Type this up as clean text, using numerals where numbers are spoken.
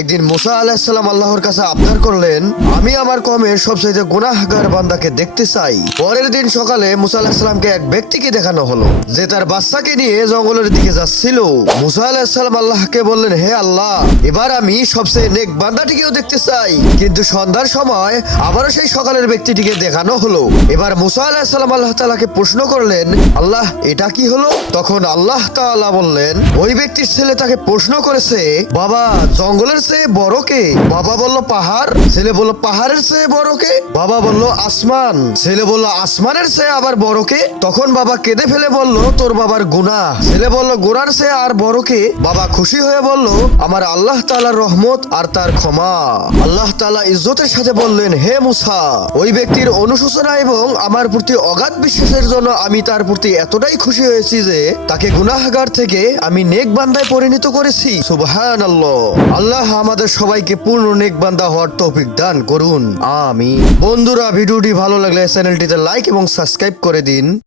একদিন মুসা আলাইহিস সালাম আল্লাহর কাছে আবদার করলেন, আমি আমার কওমের সবচেয়ে গুনাহগার বান্দাকে দেখতে চাই। পরের দিন সকালে মুসা আলাইহিস সালামকে এক ব্যক্তিকে দেখানো হলো যে তার বাচ্চাকে নিয়ে জঙ্গলের দিকে যাচ্ছিল। মুসা আলাইহিস সালাম আল্লাহকে বললেন, হে আল্লাহ, এবার আমি সবচেয়ে নেক বান্দাটিকেও দেখতে চাই। কিন্তু সন্ধ্যার সময় আবারও সেই সকালের ব্যক্তিটিকে দেখানো হলো। এবার মুসা আলাইহিস সালাম আল্লাহ তাআলাকে প্রশ্ন করলেন, আল্লাহ, এটা কি হলো? তখন আল্লাহ তাআলা বললেন, ওই ব্যক্তির ছেলে তাকে প্রশ্ন করেছে, বাবা, জঙ্গলের চেয়ে বড় কে? বাবা বলল পাহাড়। ছেলে বলল পাহাড়ের চেয়ে বড় কে? বাবা বলল আসমান। ছেলে বলল আসমানের চেয়ে আবার বড় কে? তখন বাবা কেঁদে ফেলে বলল, তোর বাবার গুনাহ। ছেলে বলল গুনার চেয়ে আর বড় কে? বাবা খুশি হয়ে বলল, আমার আল্লাহ তাআলার রহমত আর তার ক্ষমা। আল্লাহ তাআলা ইজ্জতের সাথে বললেন, হে মুসা, ওই ব্যক্তির অনুশোচনা এবং আমার প্রতি অগাধ বিশ্বাসের জন্য আমি তার প্রতি এতটাই খুশি হয়েছি যে তাকে গুনাহগার থেকে আমি নেক বান্দায় পরিণত করেছি। সুবহানাল্লাহ। আল্লাহ আমাদের সবাইকে পূর্ণ নেক বান্দা হওয়ার তৌফিক দান করুন, আমিন। বন্ধুরা, ভিডিওটি ভালো লাগলে চ্যানেলটিতে লাইক এবং সাবস্ক্রাইব করে দিন।